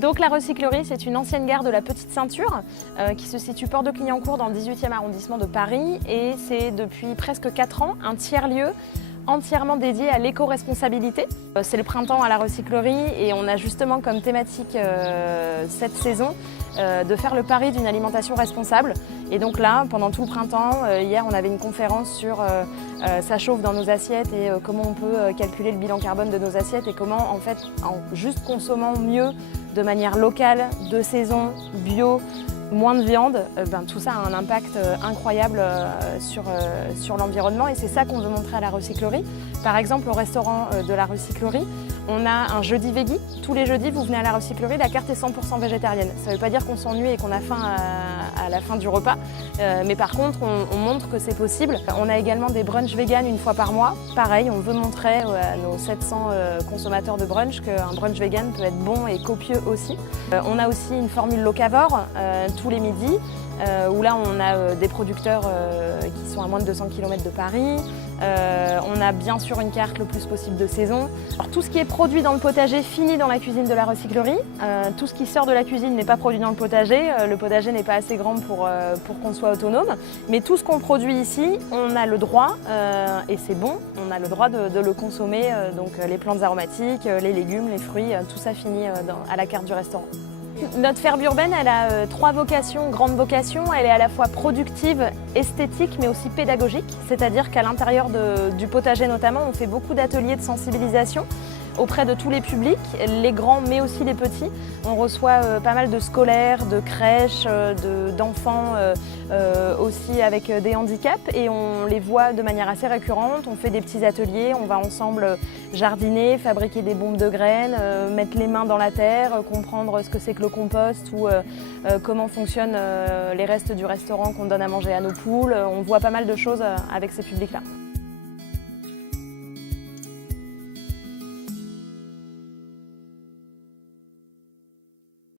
Donc la recyclerie, c'est une ancienne gare de la Petite Ceinture qui se situe Porte de Clignancourt dans le 18e arrondissement de Paris, et c'est depuis presque 4 ans un tiers-lieu entièrement dédié à l'éco-responsabilité. C'est le printemps à la recyclerie et on a justement comme thématique cette saison de faire le pari d'une alimentation responsable. Et donc là, pendant tout le printemps, hier on avait une conférence sur ça chauffe dans nos assiettes et comment on peut calculer le bilan carbone de nos assiettes et comment en fait, en juste consommant mieux, de manière locale, de saison, bio, moins de viande, tout ça a un impact incroyable sur l'environnement, et c'est ça qu'on veut montrer à la recyclerie. Par exemple, au restaurant de la recyclerie, on a un jeudi veggie. Tous les jeudis, vous venez à la recyclerie, la carte est 100% végétarienne. Ça ne veut pas dire qu'on s'ennuie et qu'on a faim à la fin du repas, mais par contre, on montre que c'est possible. On a également des brunchs vegan une fois par mois. Pareil, on veut montrer à nos 700 consommateurs de brunch qu'un brunch vegan peut être bon et copieux aussi. On a aussi une formule locavore tous les midis, où là on a des producteurs qui sont à moins de 200 km de Paris. On a bien sûr une carte le plus possible de saison. Alors, tout ce qui est produit dans le potager finit dans la cuisine de la recyclerie. Tout ce qui sort de la cuisine n'est pas produit dans le potager. Le potager n'est pas assez grand pour qu'on soit autonome. Mais tout ce qu'on produit ici, on a le droit, et c'est bon, on a le droit de le consommer. Donc les plantes aromatiques, les légumes, les fruits, tout ça finit à la carte du restaurant. Notre ferme urbaine, elle a 3 vocations, grandes vocations. Elle est à la fois productive, esthétique, mais aussi pédagogique. C'est-à-dire qu'à l'intérieur du potager notamment, on fait beaucoup d'ateliers de sensibilisation auprès de tous les publics, les grands mais aussi les petits. On reçoit pas mal de scolaires, de crèches, d'enfants aussi avec des handicaps, et on les voit de manière assez récurrente. On fait des petits ateliers, on va ensemble jardiner, fabriquer des bombes de graines, mettre les mains dans la terre, comprendre ce que c'est que le compost ou comment fonctionnent les restes du restaurant qu'on donne à manger à nos poules. On voit pas mal de choses avec ces publics-là.